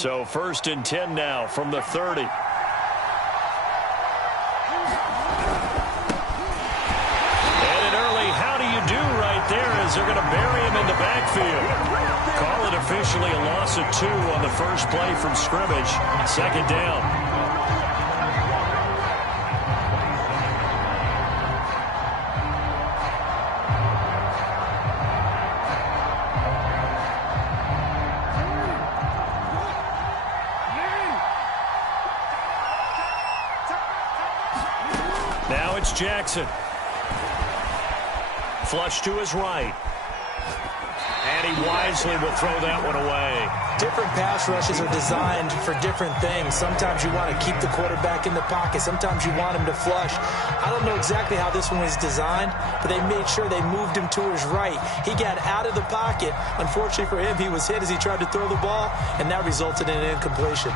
So 1st and 10 now from the 30. As they're going to bury him in the backfield. Call it officially a loss of 2 on the first play from scrimmage. 2nd down. Now it's Jackson. Flush to his right. And he wisely will throw that one away. Different pass rushes are designed for different things. Sometimes you want to keep the quarterback in the pocket. Sometimes you want him to flush. I don't know exactly how this one was designed, but they made sure they moved him to his right. He got out of the pocket. Unfortunately for him, he was hit as he tried to throw the ball, and that resulted in an incompletion.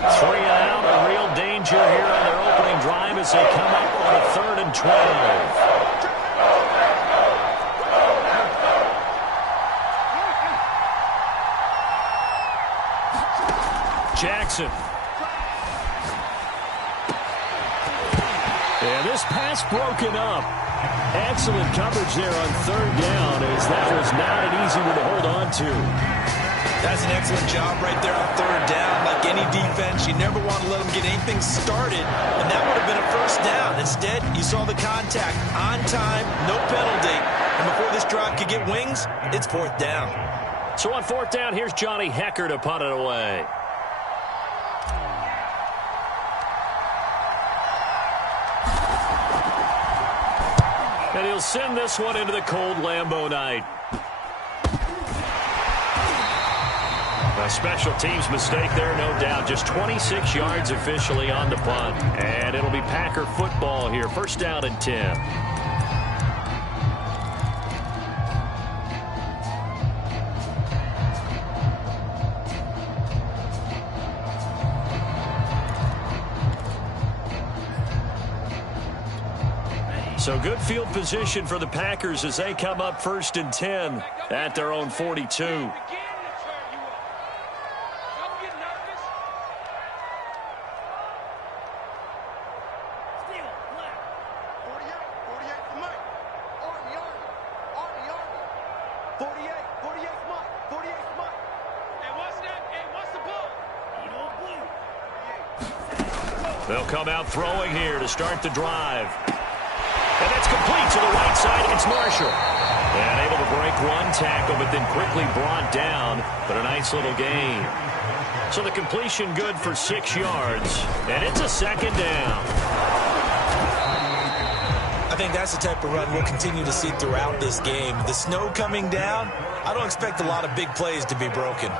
3 out, a real danger here on their opening drive as they come up on a 3rd and 12. Jackson. And this pass broken up. Excellent coverage there on 3rd down, as that was not an easy one to hold on to. That's an excellent job right there on 3rd down. Like any defense, you never want to let them get anything started, and that would have been a 1st down. Instead, you saw the contact on time, no penalty, and before this drive could get wings, it's 4th down. So on 4th down, here's Johnny Hekker to punt it away. And he'll send this one into the cold Lambeau night. A special teams mistake there, no doubt. Just 26 yards officially on the punt. And it'll be Packer football here. 1st down and 10. So good field position for the Packers as they come up 1st and 10 at their own 42. They'll come out throwing here to start the drive. And that's complete to the right side. It's Marshall. And able to break one tackle, but then quickly brought down. But a nice little gain. So the completion good for 6 yards. And it's a 2nd down. I think that's the type of run we'll continue to see throughout this game. The snow coming down, I don't expect a lot of big plays to be broken.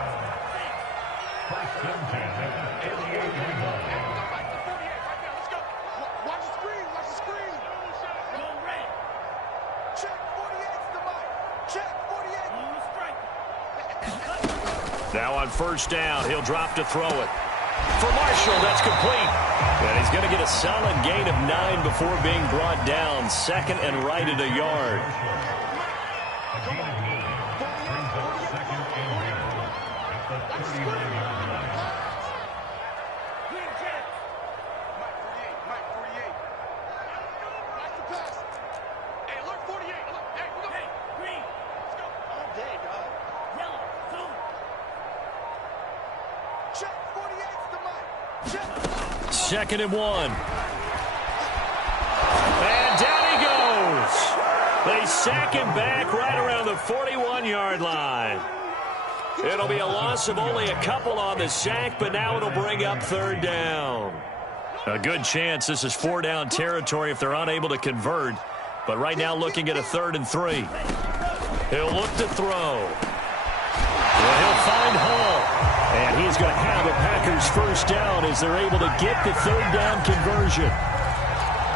Now on 1st down, he'll drop to throw it. For Marshall, that's complete. And he's going to get a solid gain of 9 before being brought down. 2nd and right at a yard. Second and 1. And down he goes. They sack him back right around the 41-yard line. It'll be a loss of only a couple on the sack, but now it'll bring up 3rd down. A good chance this is 4-down territory if they're unable to convert. But right now looking at a 3rd and 3. He'll look to throw. Well, he'll find Hall. And he's going to have a Packers 1st down as they're able to get the 3rd down conversion.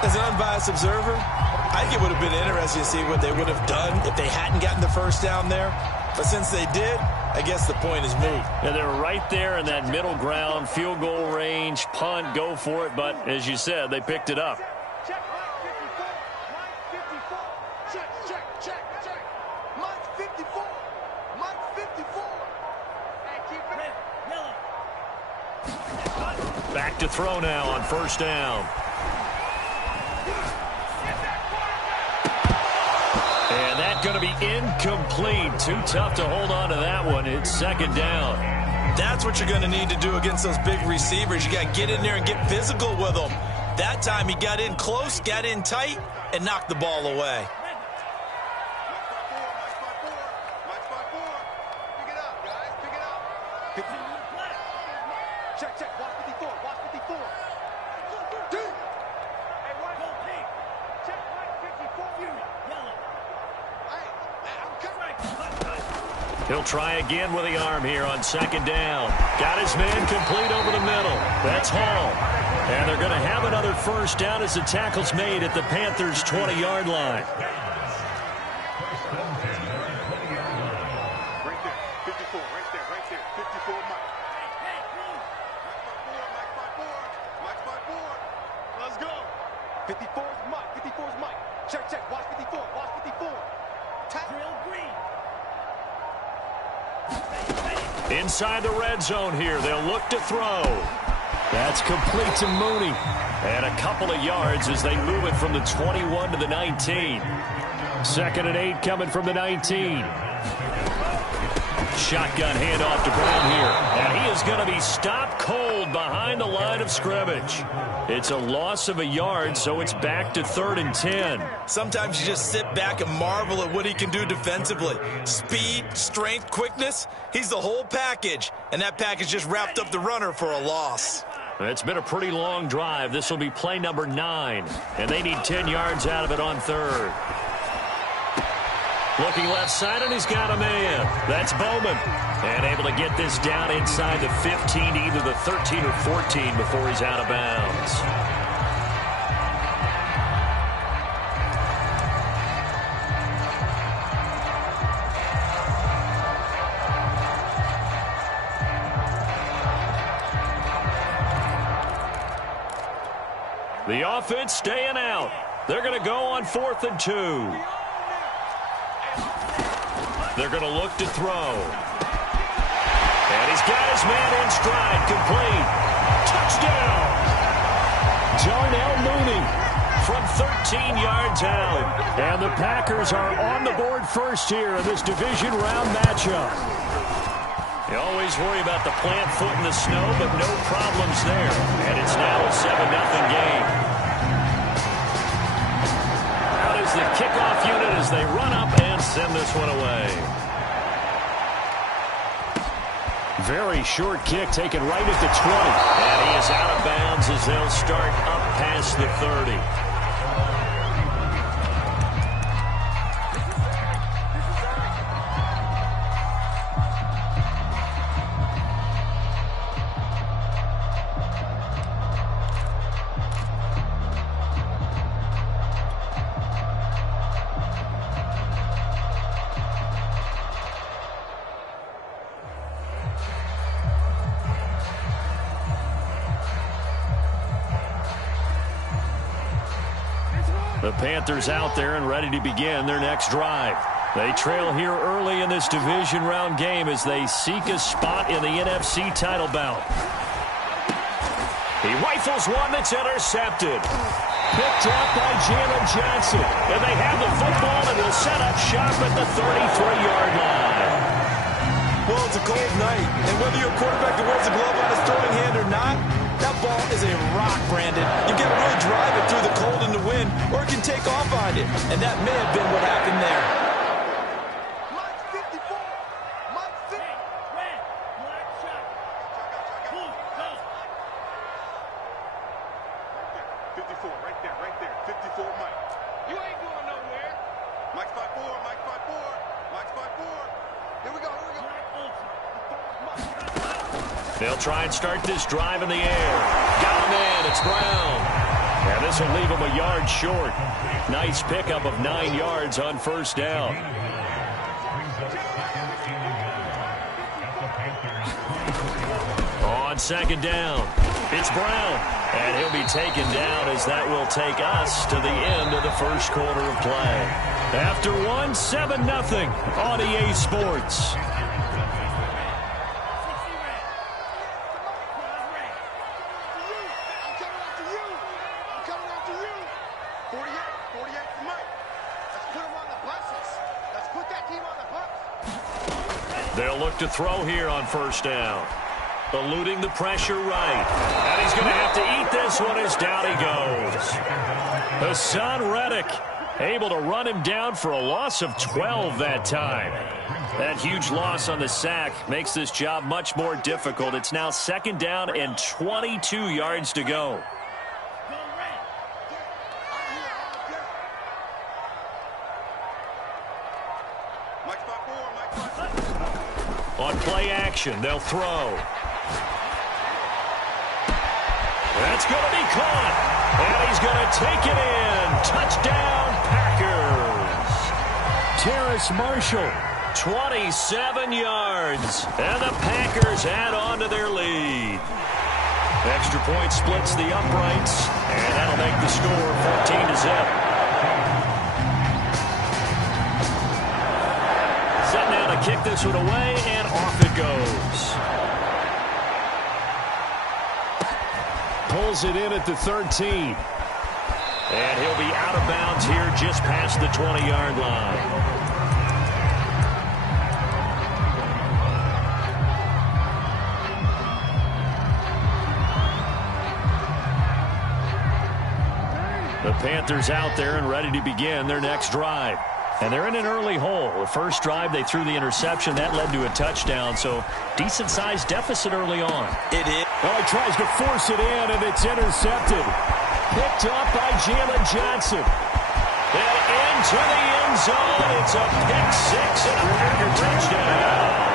As an unbiased observer, I think it would have been interesting to see what they would have done if they hadn't gotten the 1st down there. But since they did, I guess the point is moot. And they're right there in that middle ground, field goal range, punt, go for it. But as you said, they picked it up. Back to throw now on first down. And that's going to be incomplete. Too tough to hold on to that one. It's second down. That's what you're going to need to do against those big receivers. You got to get in there and get physical with them. That time he got in close, got in tight, and knocked the ball away. He'll try again with the arm here on second down. Got his man complete over the middle. That's Hall. And they're going to have another first down as the tackle's made at the Panthers' 20-yard line. Right there, 54, right there, 54, Mike. Mike 5-4. Let's go. 54 is Mike. Check. Watch 54. Drill green. Inside the red zone here. They'll look to throw. That's complete to Mooney. And a couple of yards as they move it from the 21 to the 19. 2nd and 8 coming from the 19. Shotgun handoff to Brown here. And he is going to be stopped cold behind the line of scrimmage. It's a loss of a yard, so it's back to 3rd and 10. Sometimes you just sit back and marvel at what he can do defensively. Speed, strength, quickness, he's the whole package. And that package just wrapped up the runner for a loss. It's been a pretty long drive. This will be play number 9. And they need 10 yards out of it on 3rd. Looking left side, and he's got a man. That's Bowman. And able to get this down inside the 15, either the 13 or 14 before he's out of bounds. The offense staying out. They're going to go on 4th and 2. They're going to look to throw. And he's got his man in stride, complete. Touchdown! Darnell Mooney from 13 yards out. And the Packers are on the board first here in this division round matchup. You always worry about the plant foot in the snow, but no problems there. And it's now a 7-0 game. Out is the kickoff unit as they run up and send this one away. Very short kick taken right at the 20. And he is out of bounds as they'll start up past the 30. The Panthers out there and ready to begin their next drive. They trail here early in this division round game as they seek a spot in the NFC title bout. He rifles one that's intercepted. Picked up by Jalen Johnson. And they have the football and will set up shop at the 33-yard line. Well, it's a cold night, and whether you're a quarterback that wears a glove on his throwing hand or not, that ball is a rock, Brandon. You've got to really drive it through the cold and the wind, or it can take off on you. And that may have been what happened there. Mike 54. Mike 6. Red. Black shot. Blue. Go. 54. Right there. 54, Mike. You ain't going nowhere. Mike 5-4. Mike 5-4. Here we go. They'll try and start this drive in the air. Got him in. It's Brown. And this will leave him a yard short. Nice pickup of 9 yards on first down. On second down, it's Brown. And he'll be taken down as that will take us to the end of the first quarter of play. After one, 7-0 on EA Sports. They'll look to throw here on first down. Eluding the pressure right. And he's going to have to eat this one as down he goes. Hassan Reddick able to run him down for a loss of 12 that time. That huge loss on the sack makes this job much more difficult. It's now 2nd down and 22 yards to go. On play action, they'll throw. That's going to be caught. And he's going to take it in. Touchdown, Packers. Terrace Marshall, 27 yards. And the Packers add on to their lead. Extra point splits the uprights. And that'll make the score 14-0. Set now to kick this one away, and off it goes. Pulls it in at the 13. And he'll be out of bounds here just past the 20-yard line. The Panthers out there and ready to begin their next drive. And they're in an early hole. The first drive, they threw the interception. That led to a touchdown, so decent-sized deficit early on. It is. Well, he tries to force it in, and it's intercepted. Picked up by Jalen Johnson. And into the end zone. It's a pick six and a Packer touchdown.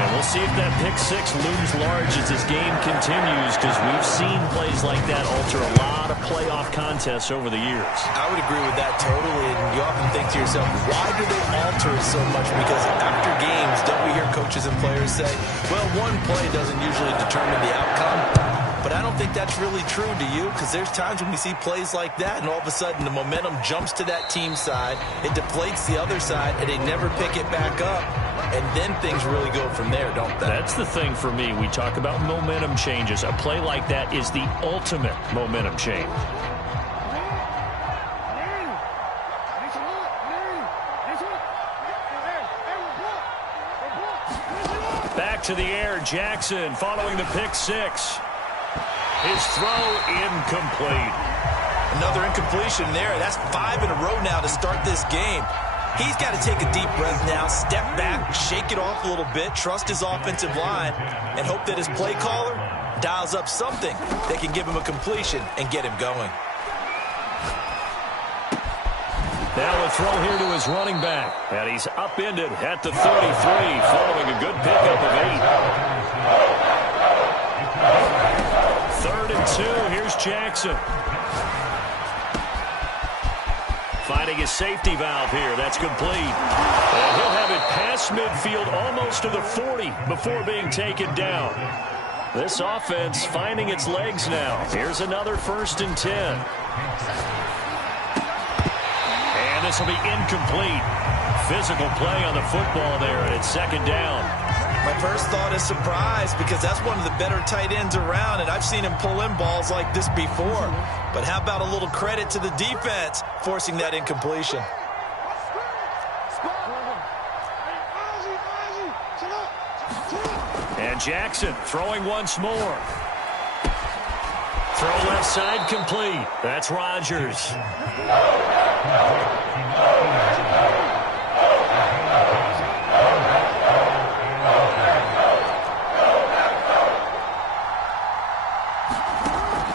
And we'll see if that pick six looms large as this game continues, because we've seen plays like that alter a lot of playoff contests over the years. I would agree with that totally, and you often think to yourself, why do they alter it so much? Because after games, don't we hear coaches and players say, well, one play doesn't usually determine the outcome? But I don't think that's really true, do you? Because there's times when we see plays like that, and all of a sudden the momentum jumps to that team side, it deflates the other side, and they never pick it back up. And then things really go from there, don't they? That's the thing for me. We talk about momentum changes. A play like that is the ultimate momentum change. Back to the air, Jackson following the pick six. His throw incomplete. Another incompletion there. That's 5 in a row now to start this game. He's got to take a deep breath now, step back, shake it off a little bit, trust his offensive line, and hope that his play caller dials up something that can give him a completion and get him going. Now a throw here to his running back. And he's upended at the 33 following a good pickup of 8. 3rd and 2. Here's Jackson. Finding a safety valve here. That's complete. And he'll have it past midfield almost to the 40 before being taken down. This offense finding its legs now. Here's another 1st and 10. And this will be incomplete. Physical play on the football there, and it's 2nd down. My first thought is surprise, because that's one of the better tight ends around, and I've seen him pull in balls like this before. But how about a little credit to the defense forcing that incompletion? And Jackson throwing once more. Throw left side complete. That's Rodgers.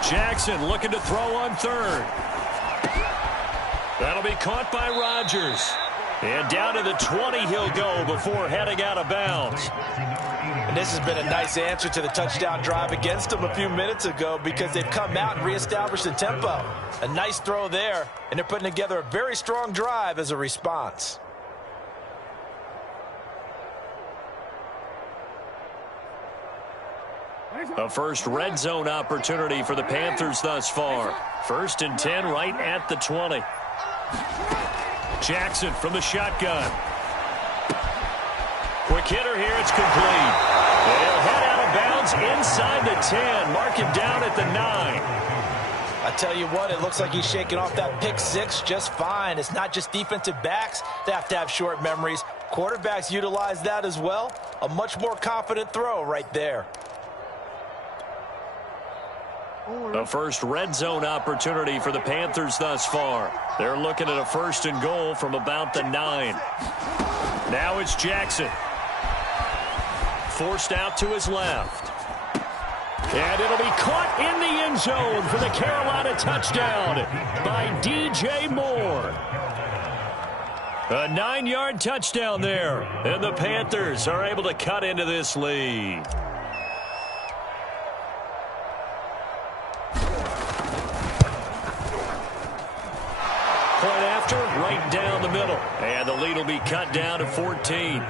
Jackson looking to throw on 3rd. That'll be caught by Rodgers. And down to the 20 he'll go before heading out of bounds. And this has been a nice answer to the touchdown drive against them a few minutes ago, because they've come out and reestablished the tempo. A nice throw there, and they're putting together a very strong drive as a response. A first red zone opportunity for the Panthers thus far. 1st and 10 right at the 20. Jackson from the shotgun. Quick hitter here, it's complete. And he'll head out of bounds inside the 10. Mark him down at the 9. I tell you what, it looks like he's shaking off that pick six just fine. It's not just defensive backs that have to have short memories. Quarterbacks utilize that as well. A much more confident throw right there. The first red zone opportunity for the Panthers thus far. They're looking at a 1st and goal from about the 9. Now it's Jackson. Forced out to his left. And it'll be caught in the end zone for the Carolina touchdown by DJ Moore. A 9-yard touchdown there. And the Panthers are able to cut into this lead. Point after, right down the middle. And the lead will be cut down to 14.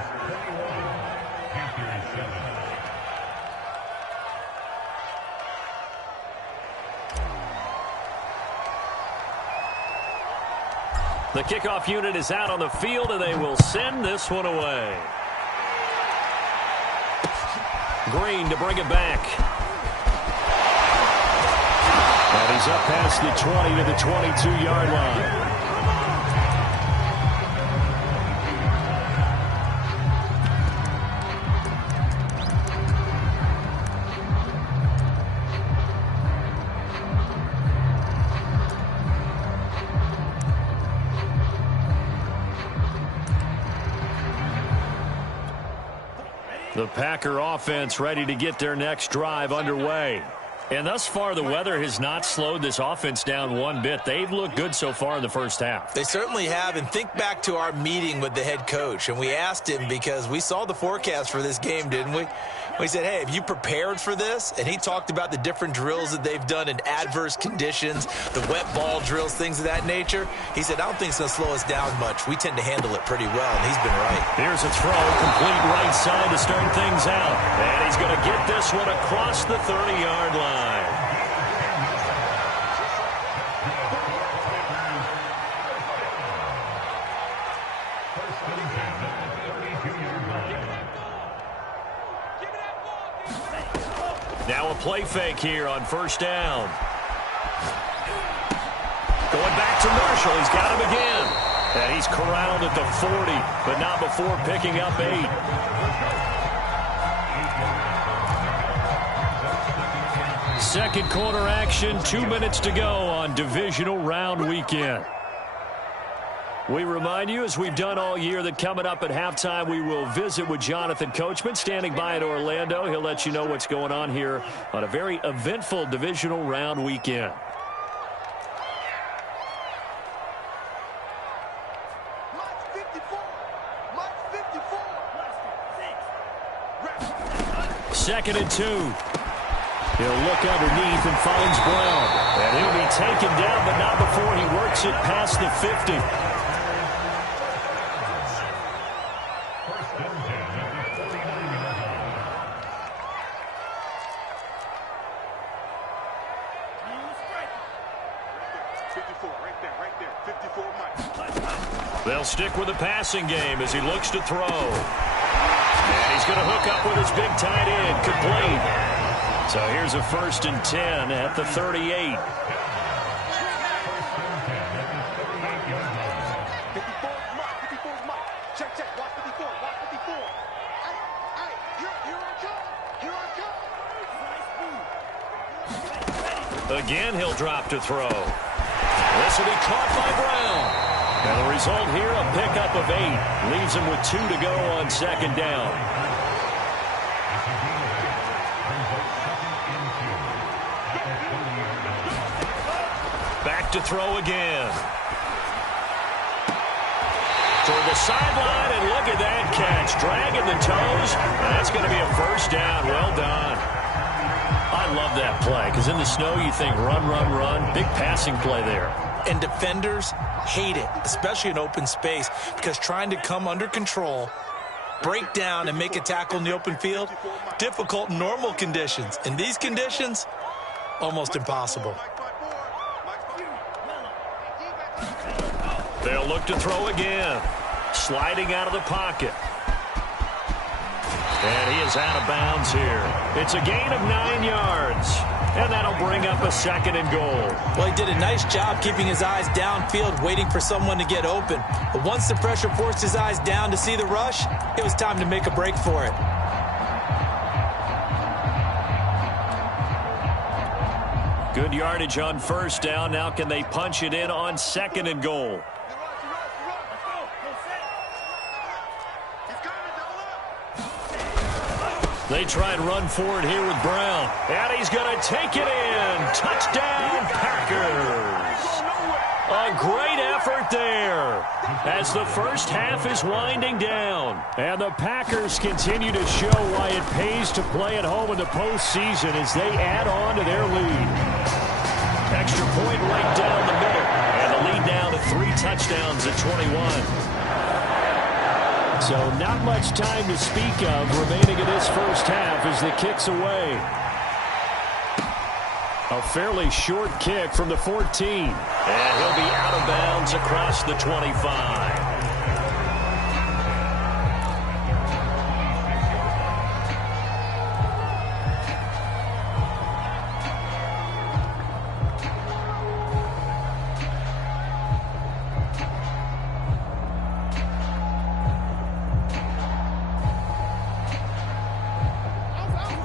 The kickoff unit is out on the field, and they will send this one away. Green to bring it back. And he's up past the 20 to the 22-yard line. The Packer offense ready to get their next drive underway. And thus far, the weather has not slowed this offense down one bit. They've looked good so far in the first half. They certainly have. And think back to our meeting with the head coach. And we asked him because we saw the forecast for this game, didn't we? We said, hey, have you prepared for this? And he talked about the different drills that they've done in adverse conditions, the wet ball drills, things of that nature. He said, I don't think it's going to slow us down much. We tend to handle it pretty well, and he's been right. Here's a throw, complete right side to start things out. And he's going to get this one across the 30-yard line. Now a play fake here on 1st down. Going back to Marshall. He's got him again. And he's corralled at the 40, but not before picking up 8. Second quarter action, 2 minutes to go on divisional round weekend. We remind you, as we've done all year, that coming up at halftime, we will visit with Jonathan Coachman, standing by in Orlando. He'll let you know what's going on here on a very eventful divisional round weekend. Second and 2. He'll look underneath and finds Brown. And he'll be taken down, but not before he works it past the 50. They'll stick with the passing game as he looks to throw. And he's going to hook up with his big tight end, complete. So here's a 1st and 10 at the 38. 54 is Mike. Check, watch 54, watch 54. Hey, here I come. Again, he'll drop to throw. This will be caught by Brown. And the result here, a pickup of 8. Leaves him with 2 to go on 2nd down. Back to throw again. Toward the sideline, and look at that catch. Dragging the toes. That's going to be a 1st down. Well done. I love that play, because in the snow you think run, run, run. Big passing play there. And defenders hate it, especially in open space, because trying to come under control, break down, and make a tackle in the open field, difficult in normal conditions. In these conditions, almost impossible. They'll look to throw again. Sliding out of the pocket. And he is out of bounds here. It's a gain of 9 yards. And that'll bring up a 2nd and goal. Well, he did a nice job keeping his eyes downfield, waiting for someone to get open. But once the pressure forced his eyes down to see the rush, it was time to make a break for it. Good yardage on 1st down. Now can they punch it in on 2nd and goal? They try and run forward here with Brown. And he's going to take it in. Touchdown, Packers. A great effort there as the first half is winding down. And the Packers continue to show why it pays to play at home in the postseason as they add on to their lead. Extra point right down the middle. And the lead down to 3 touchdowns at 21. So not much time to speak of remaining in this first half as the kick's away. A fairly short kick from the 14. And he'll be out of bounds across the 25.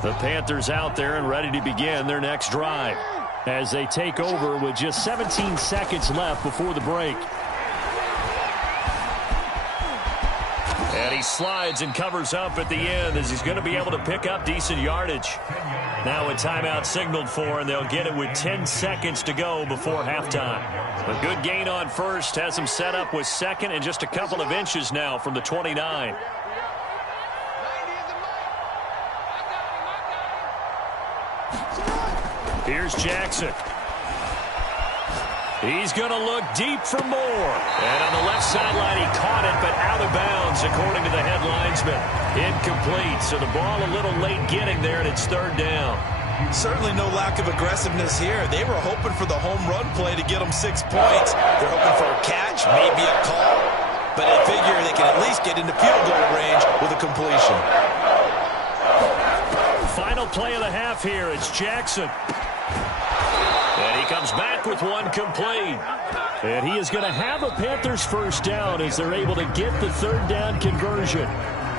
The Panthers out there and ready to begin their next drive as they take over with just 17 seconds left before the break. And he slides and covers up at the end as he's going to be able to pick up decent yardage. Now a timeout signaled for, and they'll get it with 10 seconds to go before halftime. A good gain on 1st has him set up with 2nd and just a couple of inches now from the 29. Here's Jackson. He's going to look deep for more. And on the left sideline, he caught it, but out of bounds, according to the head linesman. Incomplete, so the ball a little late getting there, and it's 3rd down. Certainly no lack of aggressiveness here. They were hoping for the home run play to get them 6 points. They're hoping for a catch, maybe a call. But they figure they can at least get into field goal range with a completion. Final play of the half here. It's Jackson. And he comes back with one complete. And he is going to have a Panthers first down as they're able to get the 3rd down conversion.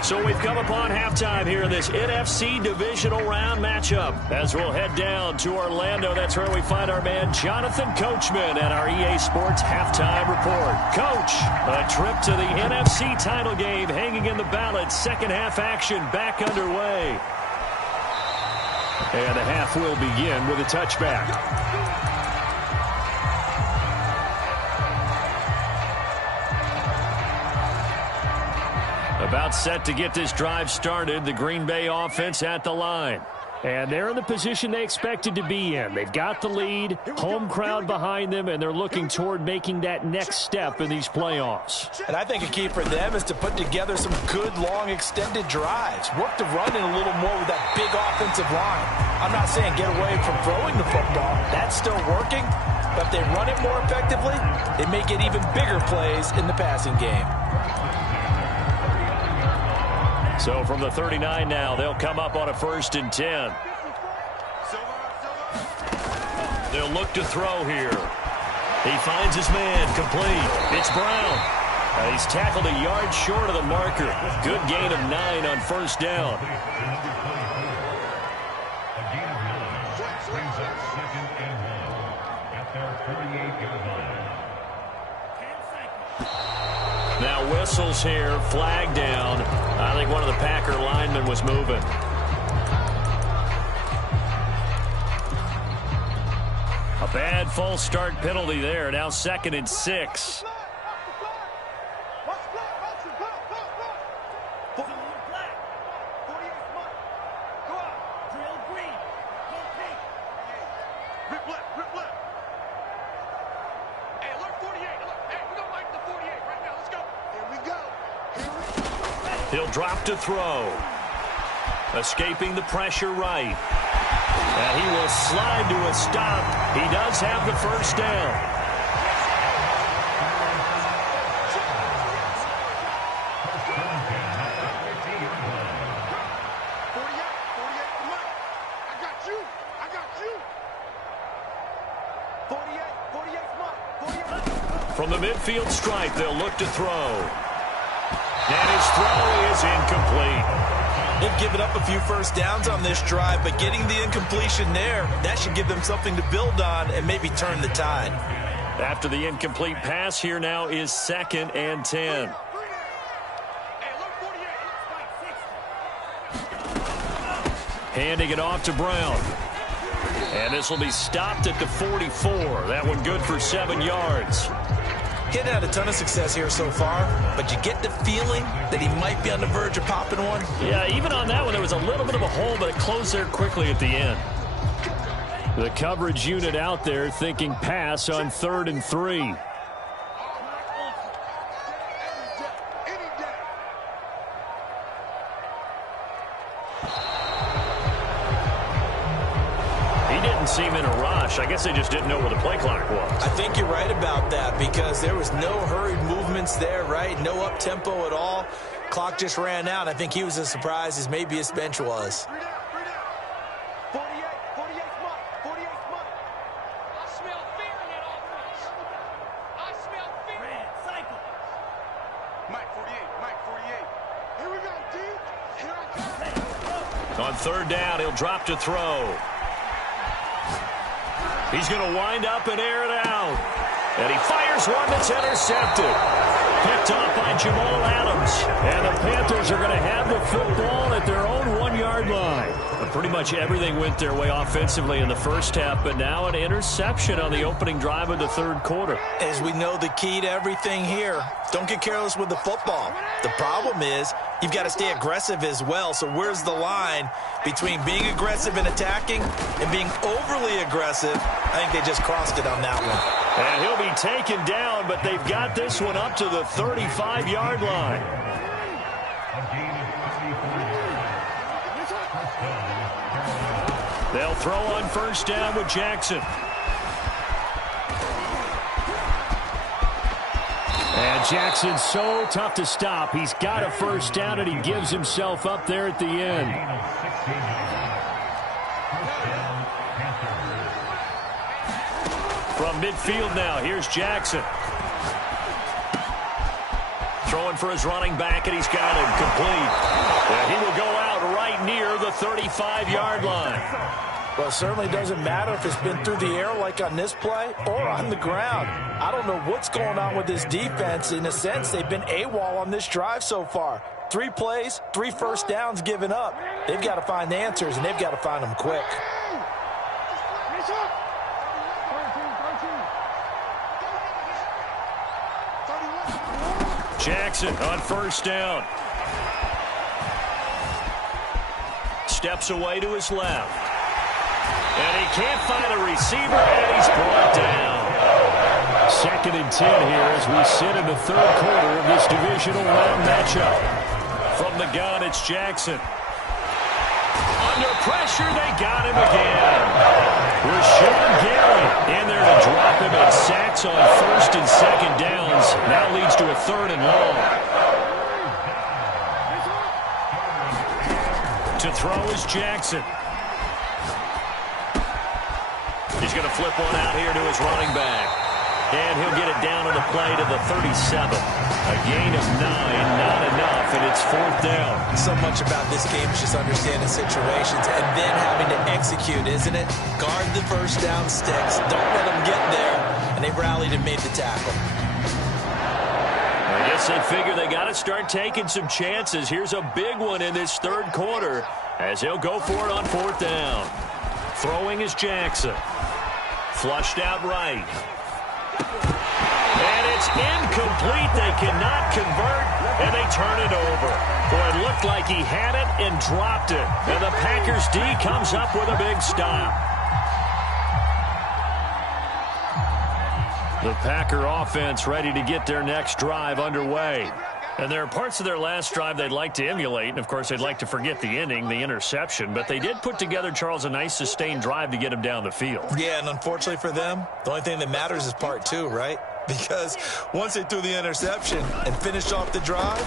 So we've come upon halftime here in this NFC divisional round matchup. As we'll head down to Orlando, that's where we find our man Jonathan Coachman at our EA Sports halftime report. Coach, a trip to the NFC title game hanging in the balance. Second half action back underway. And the half will begin with a touchback. About set to get this drive started, the Green Bay offense at the line. And they're in the position they expected to be in. They've got the lead, home crowd behind them, and they're looking toward making that next step in these playoffs. And I think a key for them is to put together some good, long, extended drives. Work the run in a little more with that big offensive line. I'm not saying get away from throwing the football. That's still working. But if they run it more effectively, they may get even bigger plays in the passing game. So from the 39 now, they'll come up on a 1st and 10. They'll look to throw here. He finds his man complete. It's Brown. He's tackled a yard short of the marker. Good gain of 9 on 1st down. Now whistles here, flag down. I think one of the Packer linemen was moving. A bad false start penalty there. Now 2nd and 6. He'll drop to throw. Escaping the pressure right. And he will slide to a stop. He does have the first down. From the midfield stripe, they'll look to throw. And his throw is incomplete. They've given up a few first downs on this drive, but getting the incompletion there, that should give them something to build on and maybe turn the tide. After the incomplete pass, here now is 2nd and 10. Handing it off to Brown. And this will be stopped at the 44. That one good for 7 yards. He's had a ton of success here so far, but you get the feeling that he might be on the verge of popping one. Yeah, even on that one, there was a little bit of a hole, but it closed there quickly at the end. The coverage unit out there thinking pass on 3rd and 3. Seem in a rush. I guess they just didn't know where the play clock was. I think you're right about that because there was no hurried movements there, right? No up-tempo at all. Clock just ran out. I think he was as surprised as maybe his bench was. 48 month. I smell fear in that offense. I smell fear. Cycle. Mike 48. Here we go, D. Here I come. On 3rd down, he'll drop to throw. He's going to wind up and air it out. And he fires one that's intercepted. Picked off by Jamal Adams. And the Panthers are going to have the football at their own 1-yard line. But pretty much everything went their way offensively in the first half, but now an interception on the opening drive of the 3rd quarter. As we know, the key to everything here, don't get careless with the football. The problem is you've got to stay aggressive as well. So where's the line between being aggressive and attacking and being overly aggressive? I think they just crossed it on that one. And he'll be taken down, but they've got this one up to the 35-yard line. They'll throw on 1st down with Jackson. And Jackson's so tough to stop. He's got a 1st down, and he gives himself up there at the end. From midfield now, here's Jackson. Throwing for his running back, and he's got him complete. And he will go out right near the 35-yard line. Well, it certainly doesn't matter if it's been through the air like on this play or on the ground. I don't know what's going on with this defense. In a sense, they've been AWOL on this drive so far. 3 plays, 3 first downs given up. They've got to find the answers, and they've got to find them quick. Jackson on 1st down. Steps away to his left. And he can't find a receiver, and he's brought down. 2nd and 10 here as we sit in the 3rd quarter of this divisional round matchup. From the gun, it's Jackson. Under pressure, they got him again. Rashawn Gary in there to drop him, and sacks on 1st and 2nd downs. Now leads to a 3rd and long. To throw is Jackson. He's going to flip one out here to his running back. And he'll get it down on the play to the 37. A gain of 9, not enough, and it's 4th down. So much about this game is just understanding situations and then having to execute, isn't it? Guard the 1st down sticks. Don't let them get there. And they rallied and made the tackle. I guess they figure they got to start taking some chances. Here's a big one in this 3rd quarter as he'll go for it on 4th down. Throwing is Jackson. Flushed out right. And it's incomplete. They cannot convert, and they turn it over. Boy, it looked like he had it and dropped it. And the Packers D comes up with a big stop. The Packer offense ready to get their next drive underway. And there are parts of their last drive they'd like to emulate. And, of course, they'd like to forget the ending, the interception. But they did put together, Charles, a nice sustained drive to get him down the field. Yeah, and unfortunately for them, the only thing that matters is part 2, right? Because once they threw the interception and finished off the drive,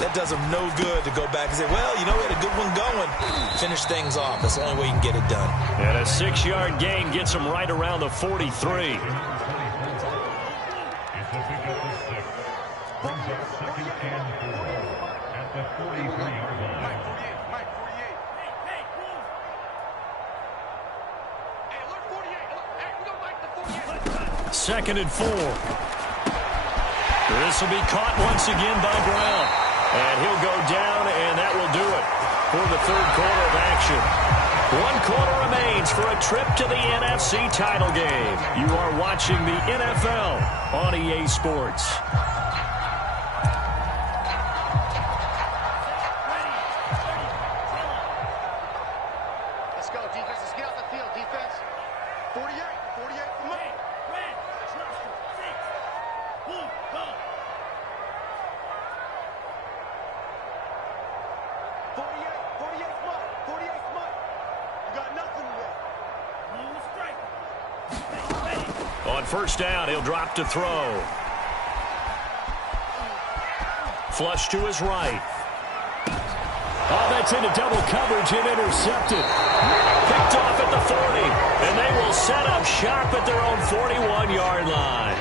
that does them no good to go back and say, well, you know, we had a good one going. Finish things off. That's the only way you can get it done. And a 6-yard gain gets them right around the 43. to pick up the 6. Brings up second and 4 at the 43-yard line. Mike 48. Mike 48. Hey, move. Hey, alert 48. Hey, we don't like the 48. Second and 4. This will be caught once again by Brown. And he'll go down, and that will do it for the third quarter of action. 1 quarter remains for a trip to the NFC title game. You are watching the NFL on EA Sports. Let's go, defense. Let's get out the field, defense. 48. 48 for Mike. Red. Trust him. 6. Boom. Go. 48. 48 Mike. 48 Mike. You got nothing today. Blue strike. On first down, he'll drop to throw. Flush to his right. Oh, that's into double coverage and intercepted. Picked off at the 40, and they will set up shop at their own 41-yard line.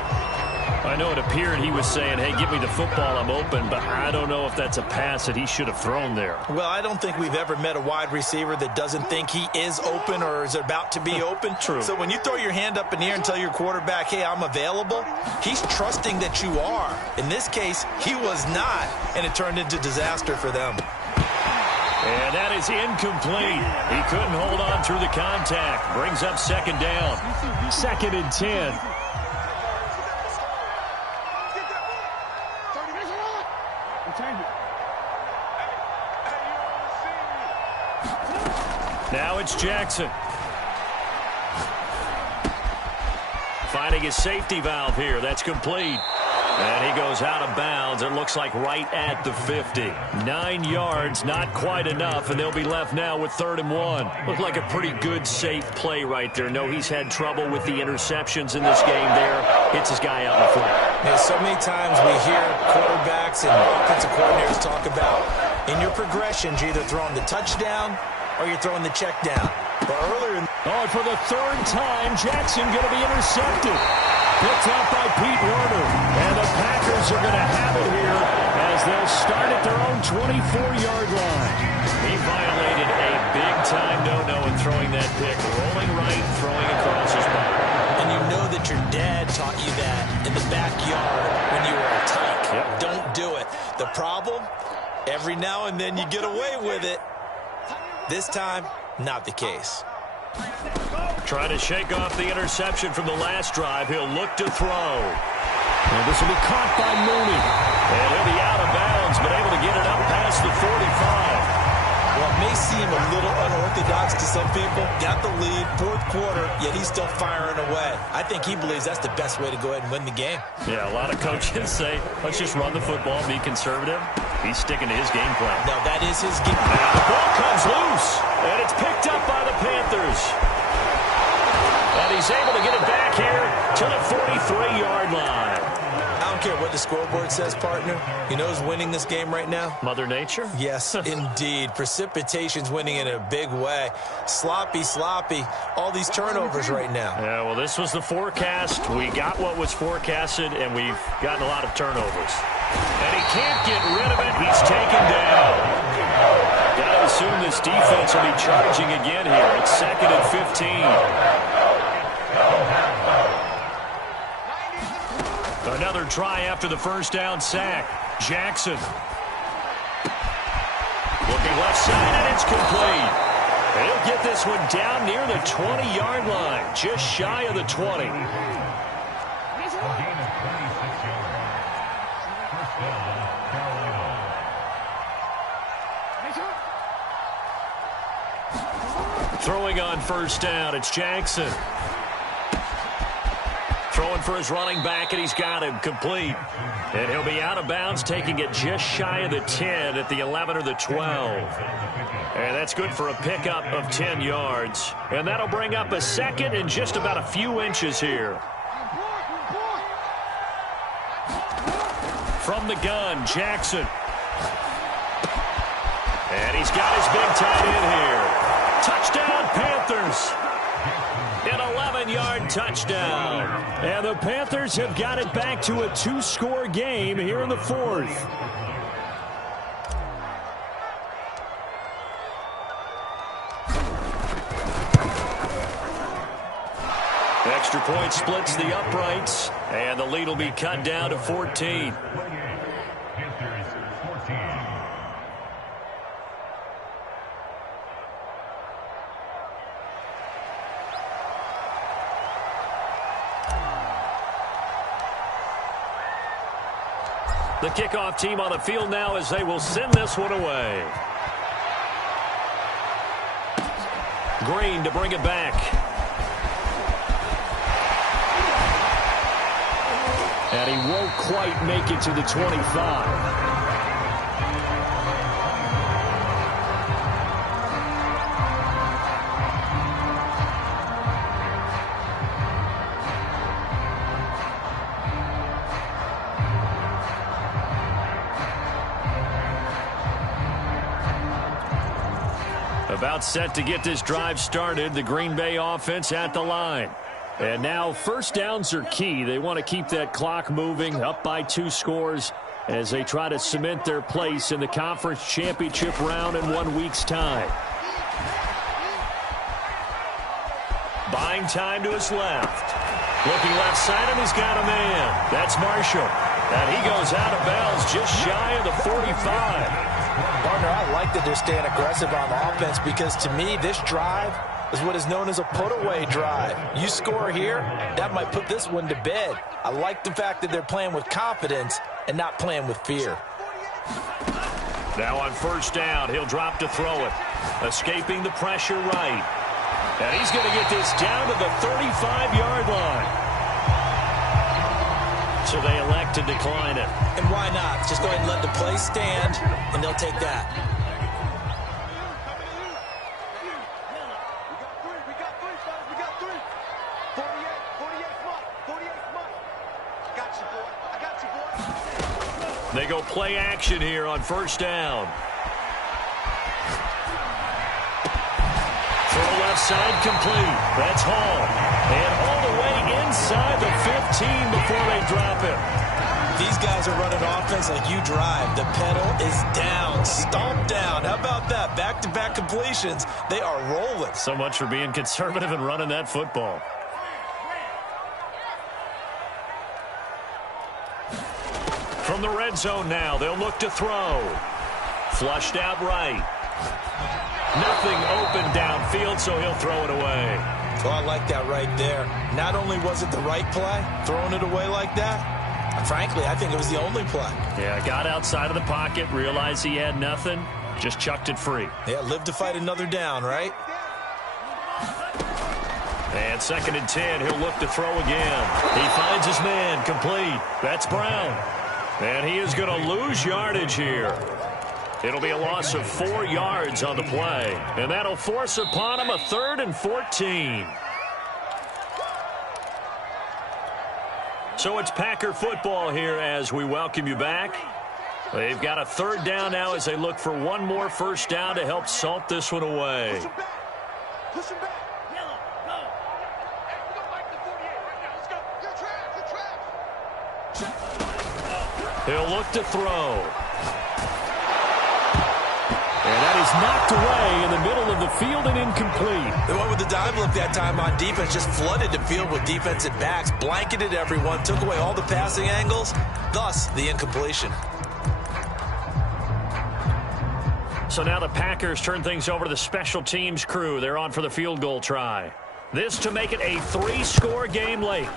I know it appeared he was saying, hey, give me the football, I'm open, but I don't know if that's a pass that he should have thrown there. Well, I don't think we've ever met a wide receiver that doesn't think he is open or is about to be open. True. So when you throw your hand up in the air and tell your quarterback, hey, I'm available, he's trusting that you are. In this case, he was not, and it turned into disaster for them. And that is incomplete. He couldn't hold on through the contact. Brings up second down. Second and 10. Now it's Jackson. Finding his safety valve here. That's complete. And he goes out of bounds. It looks like right at the 50. 9 yards, not quite enough, and they'll be left now with 3rd and 1. Looked like a pretty good, safe play right there. No, he's had trouble with the interceptions in this game there. Hits his guy out in the flat. Yeah, so many times we hear quarterbacks and offensive coordinators talk about in your progressions, you're either throwing the touchdown or you're throwing the check down. But earlier in and for the 3rd time, Jackson going to be intercepted. Picked up by Pete Werner. And the Packers are going to have it here as they'll start at their own 24-yard line. He violated a big-time no-no in throwing that pick. Rolling right, throwing across his body. And you know that your dad taught you that in the backyard when you were a tyke. Yep. Don't do it. The problem, every now and then you get away with it. This time, not the case. Trying to shake off the interception from the last drive. He'll look to throw. And this will be caught by Mooney. And he'll be out of bounds, but able to get it up past the 45. Well, it may seem a little unorthodox to some people. Got the lead, 4th quarter, yet he's still firing away. I think he believes that's the best way to go ahead and win the game. Yeah, a lot of coaches say, let's just run the football, be conservative. He's sticking to his game plan. No, that is his game. Now the ball comes loose, and it's picked up by the Panthers. And he's able to get it back here to the 43-yard line. I don't care what the scoreboard says, partner. You know who's winning this game right now? Mother Nature? Yes, indeed. Precipitation's winning in a big way. Sloppy, all these turnovers right now. Yeah, well, this was the forecast. We got what was forecasted, and we've gotten a lot of turnovers. And he can't get rid of it. He's taken down. Got to assume this defense will be charging again here. It's 2nd and 15. Another try after the first down sack. Jackson. Looking left side, and it's complete. He'll get this one down near the 20-yard line, just shy of the 20. A gain of 26 yards. First down, Carolina. Throwing on first down, it's Jackson. Throwing for his running back, and he's got him complete. And he'll be out of bounds, taking it just shy of the 10 at the 11 or the 12. And that's good for a pickup of 10 yards. And that'll bring up a 2nd and just about a few inches here. From the gun, Jackson. And he's got his big tight end here. Touchdown, Panthers. An 41-yard touchdown. And the Panthers have got it back to a 2-score game here in the fourth. Extra point splits the uprights, and the lead will be cut down to 14. Panthers 14. The kickoff team on the field now as they will send this one away. Green to bring it back. And he won't quite make it to the 25. About set to get this drive started. The Green Bay offense at the line. And now first downs are key. They want to keep that clock moving, up by 2 scores as they try to cement their place in the conference championship round in 1 week's time. Buying time to his left. Looking left side, and he's got a man. That's Marshall. And he goes out of bounds just shy of the 45. Partner, I like that they're staying aggressive on offense because to me, this drive is what is known as a put-away drive. You score here, that might put this one to bed. I like the fact that they're playing with confidence and not playing with fear. Now on first down, he'll drop to throw it. Escaping the pressure right. And he's going to get this down to the 35-yard line. So they elect to decline it. And why not? Just go ahead and let the play stand, and they'll take that. We got three, fellas. We got three. 48 month. Got you, boy. I got you, boy. They go play action here on first down. Throw left side complete. That's Hall. And all the way inside the 15 before they drop him. These guys are running offense like you drive. The pedal is down, stomped down. How about that? Back-to-back completions. They are rolling. So much for being conservative and running that football. From the red zone now, they'll look to throw. Flushed out right. Nothing open downfield, so he'll throw it away. Well, I like that right there. Not only was it the right play, throwing it away like that, frankly, I think it was the only play. Yeah, got outside of the pocket, realized he had nothing, just chucked it free. Yeah, live to fight another down, right? And 2nd and 10, he'll look to throw again. He finds his man, complete. That's Brown. And he is going to lose yardage here. It'll be a loss of 4 yards on the play. And that'll force upon him a 3rd and 14. So it's Packer football here as we welcome you back. They've got a 3rd down now as they look for one more first down to help salt this one away. Push him back. Push him back. Yellow, go. Hey, we don't like the 48 right now. Let's go. Your traps. He'll look to throw. And that is knocked away in the middle of the field and incomplete. They went with the dime look that time on defense, just flooded the field with defensive backs, blanketed everyone, took away all the passing angles, thus the incompletion. So now the Packers turn things over to the special teams crew. They're on for the field goal try. This to make it a 3-score game late.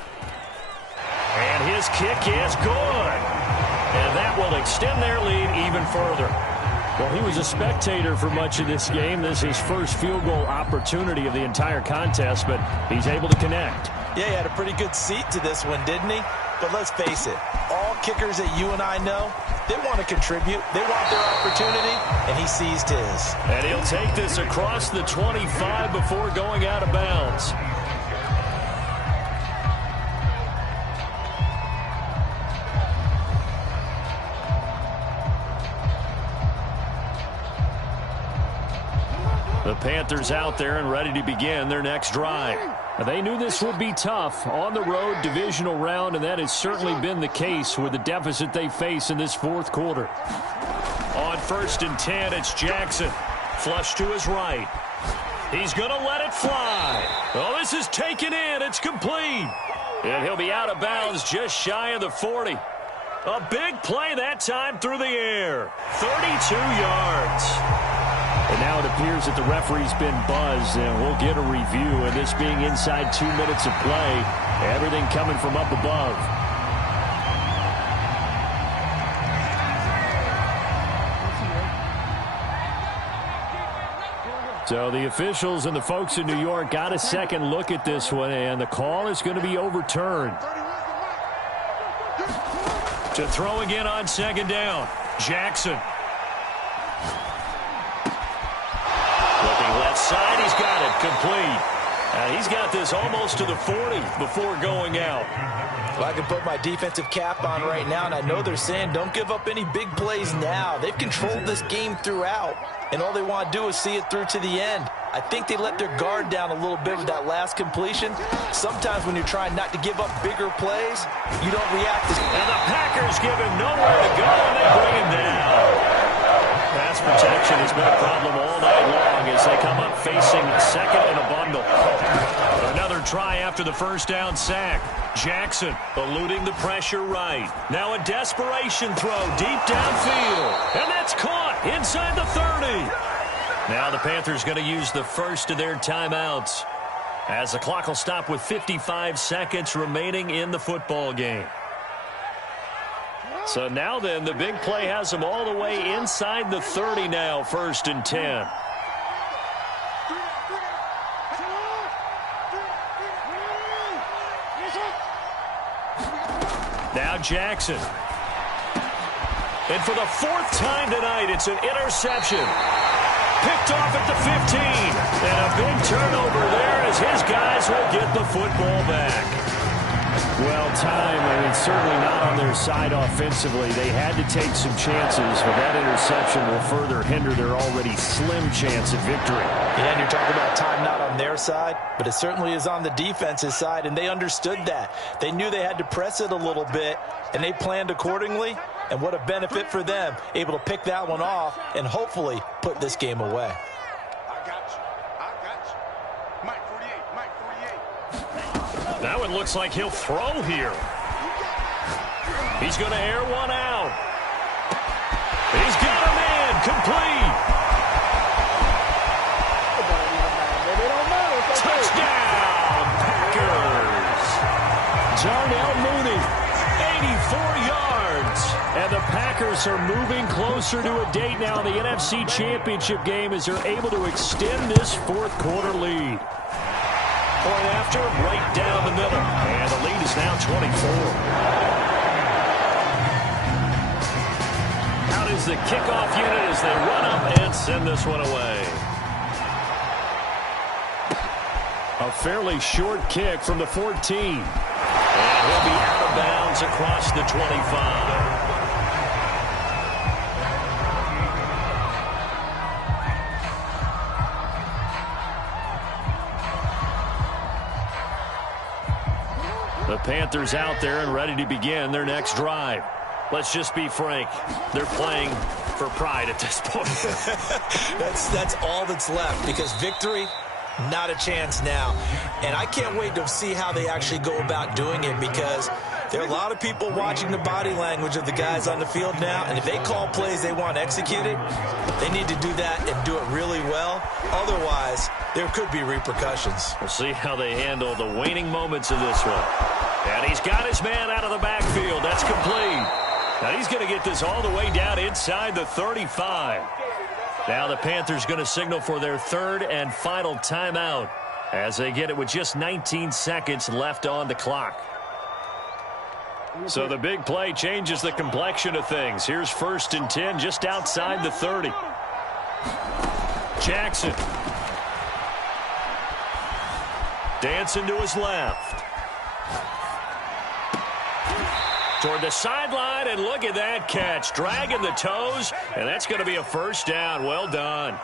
And his kick is good. And that will extend their lead even further. Well, he was a spectator for much of this game. This is his first field goal opportunity of the entire contest, but he's able to connect. Yeah, he had a pretty good seat to this one, didn't he? But let's face it, all kickers that you and I know, they want to contribute. They want their opportunity, and he seized his. And he'll take this across the 25 before going out of bounds. The Panthers out there and ready to begin their next drive. They knew this would be tough on the road divisional round, and that has certainly been the case with the deficit they face in this fourth quarter. On 1st and 10, it's Jackson. Flush to his right. He's going to let it fly. Oh, this is taken in. It's complete. And he'll be out of bounds just shy of the 40. A big play that time through the air. 32 yards. And now it appears that the referee's been buzzed, and we'll get a review. And this being inside 2 minutes of play, everything coming from up above. So the officials and the folks in New York got a second look at this one, and the call is going to be overturned. To throw again on 2nd down, Jackson. Looking left side, he's got it, complete. He's got this almost to the 40 before going out. Well, I can put my defensive cap on right now, and I know they're saying don't give up any big plays now. They've controlled this game throughout, and all they want to do is see it through to the end. I think they let their guard down a little bit with that last completion. Sometimes when you're trying not to give up bigger plays, you don't react as... And the Packers give him nowhere to go, and they bring him down. Pass protection has been a problem all night long as they come up facing 2nd and a bundle. Another try after the 1st down sack. Jackson eluding the pressure right. Now a desperation throw deep downfield. And that's caught inside the 30. Now the Panthers going to use the first of their timeouts as the clock will stop with 55 seconds remaining in the football game. So now then, the big play has them all the way inside the 30 now, 1st and 10. Now Jackson. And for the 4th time tonight, it's an interception. Picked off at the 15. And a big turnover there as his guys will get the football back. Well, time, certainly not on their side offensively. They had to take some chances, but that interception will further hinder their already slim chance of victory. Yeah, and you're talking about time not on their side, but it certainly is on the defense's side, and they understood that. They knew they had to press it a little bit, and they planned accordingly, and what a benefit for them, able to pick that one off and hopefully put this game away. That one looks like he'll throw here. He's going to air one out. He's got a man complete. Touchdown, Packers. Darnell Mooney, 84 yards. And the Packers are moving closer to a date now in the NFC Championship game as they're able to extend this 4th quarter lead. Point after, right down the middle. And the lead is now 24. Out is the kickoff unit as they run up and send this one away. A fairly short kick from the 14. And he'll be out of bounds across the 25. The Panthers out there and ready to begin their next drive. Let's just be frank. They're playing for pride at this point. That's all that's left, because victory, not a chance now. And I can't wait to see how they actually go about doing it, because there are a lot of people watching the body language of the guys on the field now, and if they call plays they want executed, they need to do that and do it really well. Otherwise, there could be repercussions. We'll see how they handle the waning moments of this one. And he's got his man out of the backfield. That's complete. Now he's going to get this all the way down inside the 35. Now the Panthers going to signal for their 3rd and final timeout as they get it with just 19 seconds left on the clock. So the big play changes the complexion of things. Here's 1st and 10 just outside the 30. Jackson. Dancing to his left. Toward the sideline, and look at that catch. Dragging the toes, and that's going to be a 1st down. Well done.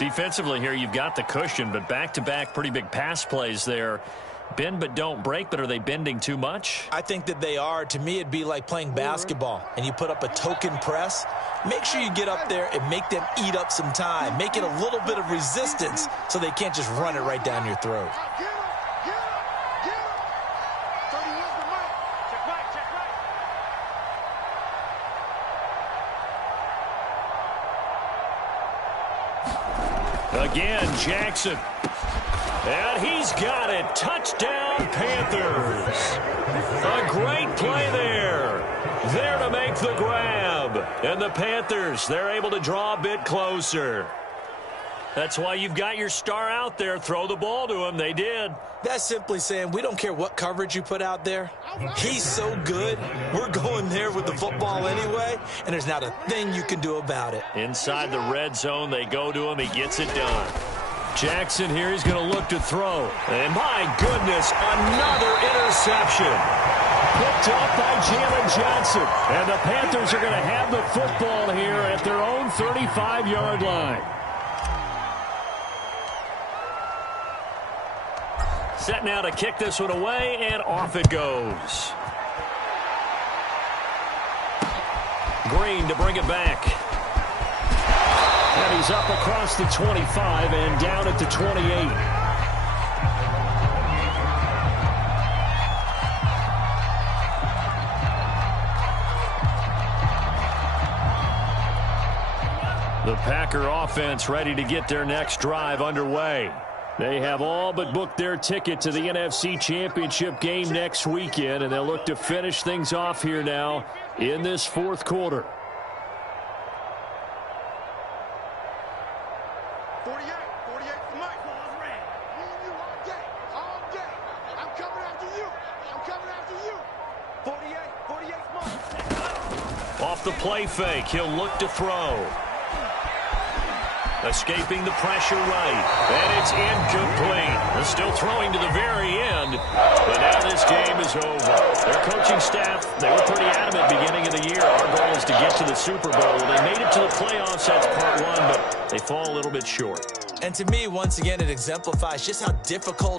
Defensively here, you've got the cushion, but back-to-back pretty big pass plays there. Bend but don't break, but are they bending too much? I think that they are. To me, it'd be like playing basketball, and you put up a token press. Make sure you get up there and make them eat up some time. Make it a little bit of resistance so they can't just run it right down your throat. Get him! Get him! Get him! 31's the mark. Check right, check right. Again, Jackson. And he's got it. Touchdown, Panthers. A great play there. There to make the grab. And the Panthers, they're able to draw a bit closer. That's why you've got your star out there. Throw the ball to him. They did. That's simply saying we don't care what coverage you put out there. He's so good, we're going there with the football anyway, and there's not a thing you can do about it. Inside the red zone, they go to him. He gets it done. Jackson here, he's going to look to throw. And my goodness, another interception. Picked up by Jalen Johnson. And the Panthers are going to have the football here at their own 35-yard line. Set now to kick this one away, and off it goes. Green to bring it back. And he's up across the 25 and down at the 28. The Packer offense ready to get their next drive underway. They have all but booked their ticket to the NFC Championship game next weekend, and they'll look to finish things off here now in this fourth quarter. 48 for Mike. Me and you all day. All day. I'm coming after you. I'm coming after you. 48 for Mike. Off the play fake, he'll look to throw. Escaping the pressure right. And it's incomplete. They're still throwing to the very end. But now this game is over. Their coaching staff, they were pretty adamant beginning of the year. Our goal is to get to the Super Bowl. They made it to the playoffs. That's part one, but they fall a little bit short. And to me, once again, it exemplifies just how difficult it